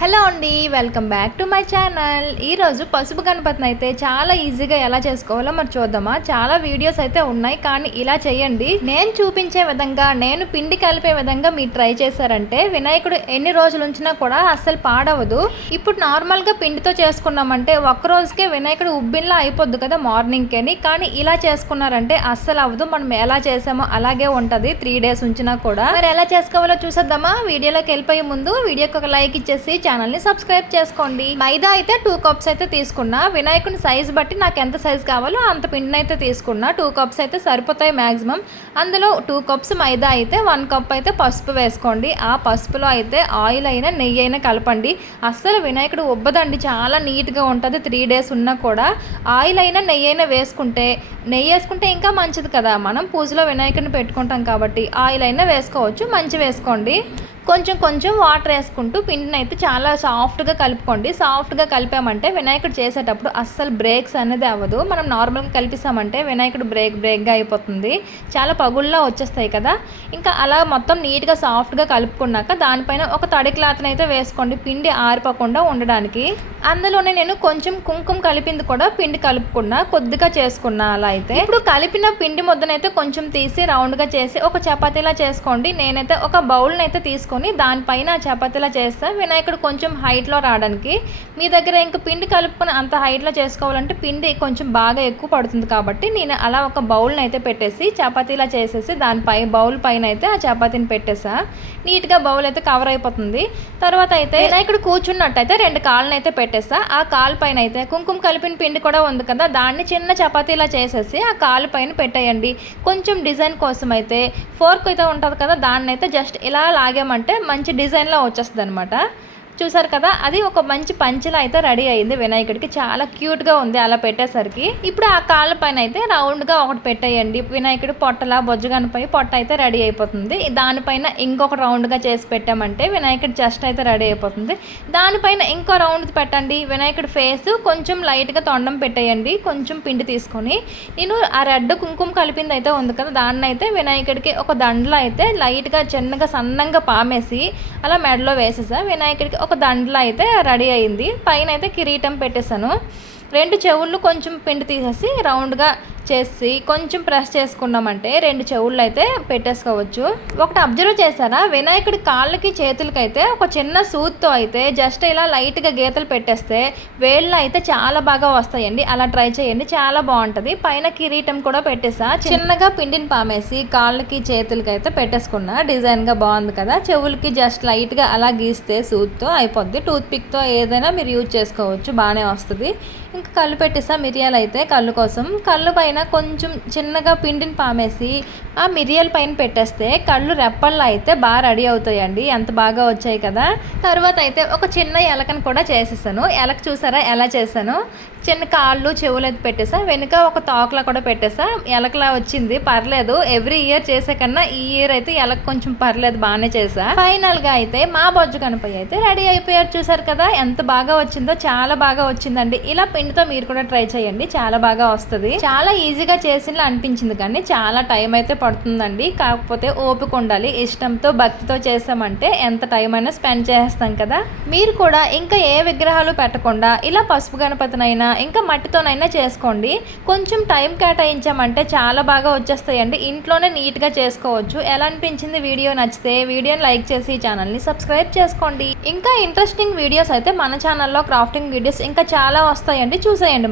Hello అండి welcome back to my channel. ఈరోజు పసుపు గణపతిని అయితే చాలా ఈజీగా ఎలా చేసుకోవాలో మరి చూద్దామా? చాలా వీడియోస్ అయితే ఉన్నాయి కానీ ఇలా చేయండి. నేను చూపించే విధంగా నేను పిండి కలిపే విధంగా మీరు ట్రై చేశారంటే వినాయకుడు ఎన్ని రోజులు ఉంచినా కూడా అస్సలు పాడవదు. ఇప్పుడు నార్మల్గా పిండితో చేసుకున్నామంటే ఒక్క రోజుకే వినాయకుడు ఉబ్బిన్లా అయిపోద్ది కదా మార్నింగ్కేని. అని కానీ ఇలా చేసుకున్నారంటే అస్సలు అవ్వదు. మనం ఎలా చేసామో అలాగే ఉంటుంది త్రీ డేస్ ఉంచినా కూడా. మరి ఎలా చేసుకోవాలో చూసేద్దామా? వీడియోలోకి వెళ్ళిపోయే ముందు వీడియోకి ఒక లైక్ ఇచ్చేసి ఛానల్ని సబ్స్క్రైబ్ చేసుకోండి. మైదా అయితే టూ కప్స్ అయితే తీసుకున్నా. వినాయకుని సైజ్ బట్టి నాకు ఎంత సైజ్ కావాలో అంత పిండిని అయితే తీసుకున్నా. టూ కప్స్ అయితే సరిపోతాయి మ్యాక్సిమం అందులో టూ కప్స్ మైదా అయితే వన్ కప్ అయితే పసుపు వేసుకోండి. ఆ పసుపులో అయితే ఆయిల్ అయినా నెయ్యి అయినా కలపండి. అస్సలు వినాయకుడు ఉబ్బదండి. చాలా నీట్గా ఉంటుంది. త్రీ డేస్ ఉన్నా కూడా. ఆయిల్ అయినా నెయ్యి అయినా వేసుకుంటే నెయ్యి వేసుకుంటే ఇంకా మంచిది కదా. మనం పూజలో వినాయకుడిని పెట్టుకుంటాం కాబట్టి ఆయిల్ అయినా వేసుకోవచ్చు. మంచి వేసుకోండి. కొంచెం కొంచెం వాటర్ వేసుకుంటూ పిండిని అయితే చాలా సాఫ్ట్గా కలుపుకోండి. సాఫ్ట్గా కలిపామంటే వినాయకుడు చేసేటప్పుడు అస్సలు బ్రేక్స్ అనేది అవ్వదు. మనం నార్మల్గా కలిపిస్తామంటే వినాయకుడు బ్రేక్ బ్రేక్గా అయిపోతుంది. చాలా పగుల్లా వచ్చేస్తాయి కదా. ఇంకా అలా మొత్తం నీట్గా సాఫ్ట్గా కలుపుకున్నాక దానిపైన ఒక తడి క్లాత్ని అయితే వేసుకోండి. పిండి ఆరిపోకుండా ఉండడానికి. అందులోనే నేను కొంచెం కుంకుమ కలిపింది కూడా పిండి కలుపుకున్నా కొద్దిగా చేసుకున్నా అలా అయితే. ఇప్పుడు కలిపిన పిండి ముద్దనైతే కొంచెం తీసి రౌండ్గా చేసి ఒక చపాతీలా చేసుకోండి. నేనైతే ఒక బౌల్ని అయితే తీసుకొని దానిపైన చపాతీలా చేస్తే. వినాయకుడు కొంచెం హైట్లో రావడానికి మీ దగ్గర ఇంక పిండి కలుపుకొని అంత హైట్లో చేసుకోవాలంటే పిండి కొంచెం బాగా ఎక్కువ పడుతుంది కాబట్టి నేను అలా ఒక బౌల్ని అయితే పెట్టేసి చపాతీలా చేసేసి దానిపై బౌల్ పైన అయితే ఆ చపాతీని పెట్టేసా. నీట్గా బౌల్ అయితే కవర్ అయిపోతుంది. తర్వాత అయితే వినాయకుడు కూర్చున్నట్టయితే రెండు కాళ్ళని అయితే పెట్టేస్తా ఆ కాలు పైన అయితే కుంకుమ కలిపిన పిండి కూడా ఉంది కదా దాన్ని చిన్న చపాతీలా చేసేసి ఆ కాలు పైన పెట్టేయండి. కొంచెం డిజైన్ కోసం అయితే ఫోర్క్ అయితే ఉంటుంది కదా దాన్ని అయితే జస్ట్ ఇలా అంటే మంచి డిజైన్లో వచ్చేస్తుంది అనమాట చూసారు కదా అది ఒక మంచి పంచిలా అయితే రెడీ అయింది వినాయకుడికి. చాలా క్యూట్గా ఉంది అలా పెట్టేసరికి. ఇప్పుడు ఆ కాళ్ళ పైన అయితే రౌండ్గా ఒకటి పెట్టేయండి. వినాయకుడి పొట్టలా బొజ్జగనిపై పొట్ట అయితే రెడీ అయిపోతుంది. దానిపైన ఇంకొక రౌండ్గా చేసి పెట్టామంటే వినాయకుడి చెస్ట్ అయితే రెడీ అయిపోతుంది. దానిపైన ఇంకో రౌండ్ పెట్టండి. వినాయకుడి ఫేస్ కొంచెం లైట్గా తొండం పెట్టేయండి. కొంచెం పిండి తీసుకొని. నేను ఆ రెడ్ కుంకుమ కలిపింది అయితే ఉంది కదా దాన్ని అయితే వినాయకుడికి ఒక దండలో అయితే లైట్గా చిన్నగా సన్నంగా పామేసి అలా మెడలో వేసేసా. వినాయకుడికి ఒక దండలో అయితే రెడీ అయింది. పైన అయితే కిరీటం పెట్టేశాను. రెండు చెవుళ్ళు కొంచెం పిండి తీసేసి రౌండ్గా చేసి కొంచెం ప్రెస్ చేసుకున్నామంటే రెండు చెవుళ్ళు అయితే పెట్టేసుకోవచ్చు. ఒకటి అబ్జర్వ్ చేశారా? వినాయకుడి కాళ్ళకి చేతులకి అయితే ఒక చిన్న సూత్తో అయితే జస్ట్ ఇలా లైట్గా గీతలు పెట్టేస్తే వేళ్ళు అయితే చాలా బాగా వస్తాయండి. అలా ట్రై చేయండి చాలా బాగుంటుంది. పైన కిరీటం కూడా పెట్టేసా. చిన్నగా పిండిని పామేసి కాళ్ళకి చేతులకి అయితే పెట్టేసుకున్నా. డిజైన్గా బాగుంది కదా. చెవులకి జస్ట్ లైట్గా అలా గీస్తే సూత్తో అయిపోద్ది. టూత్ పిక్తో ఏదైనా మీరు యూజ్ చేసుకోవచ్చు. బాగానే వస్తుంది. ఇంకా కళ్ళు పెట్టేసా మిరియాలు అయితే కళ్ళు కోసం. కళ్ళు పైన కొంచెం చిన్నగా పిండిని పామేసి ఆ మిరియాల పైన పెట్టేస్తే కళ్ళు రెప్పల్లో అయితే బాగా రెడీ అవుతాయండి. ఎంత బాగా వచ్చాయి కదా. తర్వాత అయితే ఒక చిన్న ఎలకను కూడా చేసేసాను. ఎలక చూసారా? ఎలా చేశాను? చిన్న కాళ్ళు చెవులు అయితే పెట్టేసా. వెనుక ఒక తోకలా కూడా పెట్టేసా. ఎలకలా వచ్చింది. పర్లేదు. ఎవ్రీ ఇయర్ చేసే కన్నా ఈ ఇయర్ అయితే ఎలక కొంచెం పర్లేదు బాగానే చేసా. ఫైనల్గా అయితే మా బొజ్జు కనపై అయితే రెడీ అయిపోయారు. చూసారు కదా ఎంత బాగా వచ్చిందో చాలా బాగా వచ్చిందండి. ఇలా పిండితో మీరు కూడా ట్రై చేయండి. చాలా బాగా వస్తుంది. చాలా ఈజీగా చేసినలా అనిపించింది కానీ చాలా టైం అయితే పడుతుందండి. కాకపోతే ఓపిక ఉండాలి. ఇష్టంతో భక్తితో చేసామంటే ఎంత టైం అయినా స్పెండ్ చేస్తాం కదా. మీరు కూడా ఇంకా ఏ విగ్రహాలు పెట్టకుండా ఇలా పసుపు గణపతినైనా ఇంకా మట్టితోనైనా చేసుకోండి. కొంచెం టైం కేటాయించామంటే చాలా బాగా వచ్చేస్తాయండి. ఇంట్లోనే నీట్గా చేసుకోవచ్చు. ఎలా అనిపించింది వీడియో నచ్చితే వీడియోని లైక్ చేసి ఛానల్ని సబ్స్క్రైబ్ చేసుకోండి. ఇంకా ఇంట్రెస్టింగ్ వీడియోస్ అయితే మన ఛానల్లో క్రాఫ్టింగ్ వీడియోస్ ఇంకా చాలా వస్తాయండి. చూసేయండి మరి.